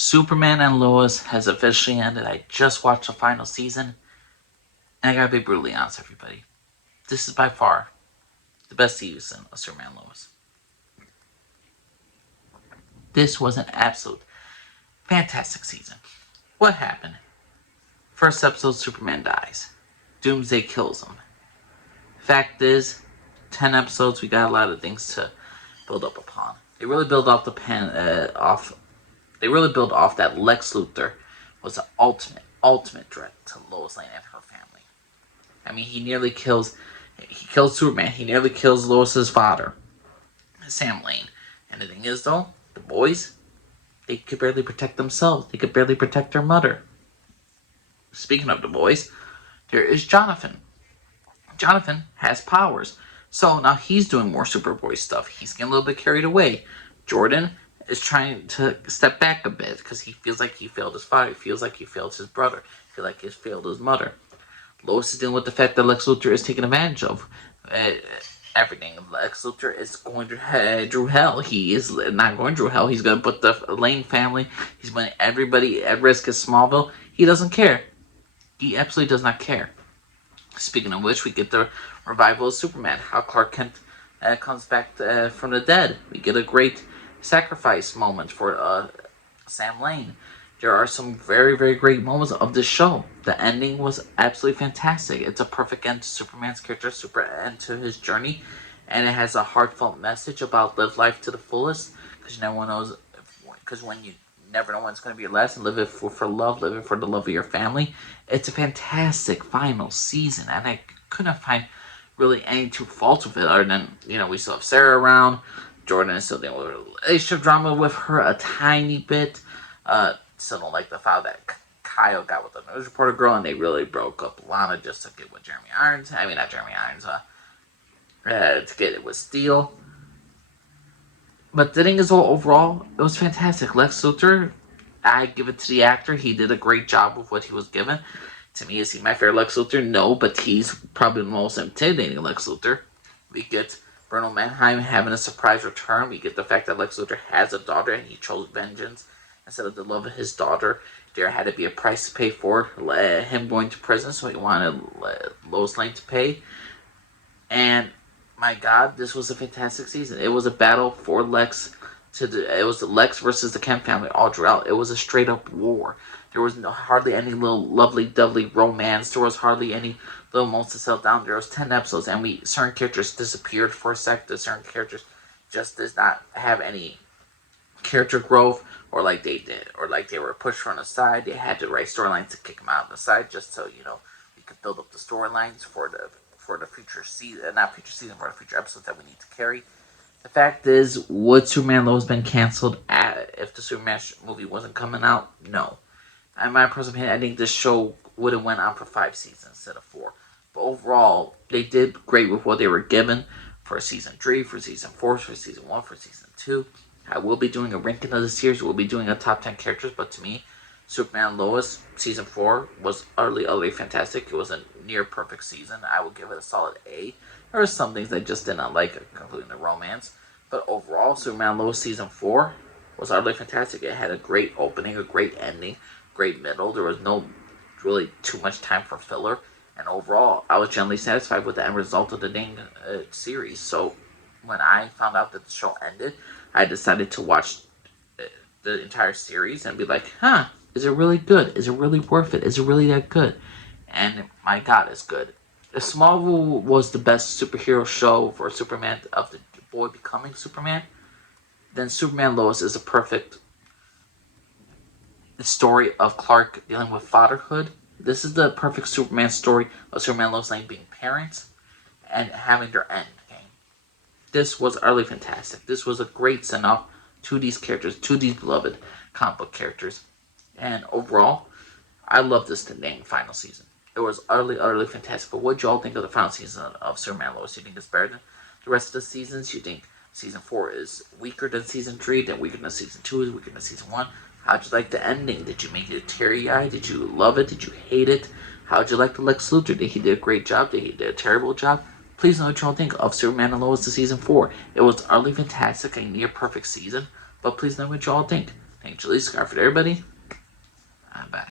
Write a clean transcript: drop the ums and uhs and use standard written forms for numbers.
Superman and Lois has officially ended. I just watched the final season, and I gotta be brutally honest, everybody. This is by far the best season of Superman and Lois. This was an absolute fantastic season. What happened? First episode, Superman dies. Doomsday kills him. Fact is, 10 episodes, we got a lot of things to build up upon. They really build off They really build off that Lex Luthor was the ultimate threat to Lois Lane and her family. I mean, he kills Superman. He nearly kills Lois's father, Sam Lane. And the thing is, though, the boys, they could barely protect themselves. They could barely protect their mother. Speaking of the boys, there is Jonathan. Jonathan has powers. So now he's doing more Superboy stuff. He's getting a little bit carried away. Jordan is trying to step back a bit because he feels like he failed his father. He feels like he failed his brother. He feels like he failed his mother. Lois is dealing with the fact that Lex Luthor is taking advantage of everything. Lex Luthor is going through hell. He is not going through hell. He's going to put the Lane family, he's putting everybody at risk in Smallville. He doesn't care. He absolutely does not care. Speaking of which, we get the revival of Superman. How Clark Kent comes back from the dead. We get a great sacrifice moment for Sam Lane. There are some very, very great moments of this show. The ending was absolutely fantastic. It's a perfect end to Superman's character, super end to his journey, and it has a heartfelt message about live life to the fullest, because you never knows, because when you never know when it's going to be your last, and live it for love, live it for the love of your family. It's a fantastic final season, and I couldn't find really any two faults with it, other than, we still have Sarah around. Jordan is still dealing with relationship drama with her a tiny bit. Still don't like the fact that Kyle got with the news reporter girl, and they really broke up Lana just to get with Jeremy Irons. I mean, not Jeremy Irons, to get it with Steel. But the thing is, overall, it was fantastic. Lex Luthor, I give it to the actor. He did a great job with what he was given. To me, is he my favorite Lex Luthor? No, but he's probably the most intimidating Lex Luthor. We get Bruno Mannheim having a surprise return. We get the fact that Lex Luthor has a daughter and he chose vengeance instead of the love of his daughter. There had to be a price to pay for him going to prison, so he wanted Lois Lane to pay. And my God, this was a fantastic season. It was a battle for Lex. It was Lex versus the Kent family all throughout. It was a straight up war. There was hardly any little lovely dovely romance. There was hardly any little moments to settle down. There was 10 episodes, and certain characters disappeared for a second. Certain characters just did not have any character growth, or like they did, or like they were pushed from the side. They had to write storylines to kick them out of the side, just so we could build up the storylines for the future season, not future season, for the future episodes that we need to carry. The fact is, would Superman Lois been canceled if the Superman movie wasn't coming out? No. In my personal opinion, I think this show would have went on for 5 seasons instead of 4. But overall, they did great with what they were given for season 3, for season 4, for season 1, for season 2. I will be doing a ranking of the series. We'll be doing a top 10 characters. But to me, Superman Lois season 4 was utterly fantastic. It was a near perfect season. I would give it a solid A. There were some things I just did not like, including the romance. But overall, Superman Lois season 4 was utterly fantastic. It had a great opening, a great ending, great middle. There was no really too much time for filler. And overall, I was generally satisfied with the end result of the dang series. So when I found out that the show ended, I decided to watch the entire series and be like, is it really good? Is it really worth it? Is it really that good? And my God, it's good. If Smallville was the best superhero show for Superman, of the boy becoming Superman, then Superman Lois is a perfect story of Clark dealing with fatherhood. This is the perfect Superman story of Superman Lois Lane being parents and having their end game. This was utterly fantastic. This was a great send-off to these characters, to these beloved comic book characters. And overall, I love this dang final season. It was utterly fantastic. But what do y'all think of the final season of Superman Lois? Do you think it's better than the rest of the seasons? You think season 4 is weaker than season 3, then weaker than season 2, is weaker than season 1? How'd you like the ending? Did you make it teary-eyed? Did you love it? Did you hate it? How'd you like the Lex Luthor? Did he do a great job? Did he do a terrible job? Please know what y'all think of Superman and Lois to season 4. It was utterly fantastic, a near perfect season, but please know what y'all think. Thank you, Julie. Scarf it, everybody.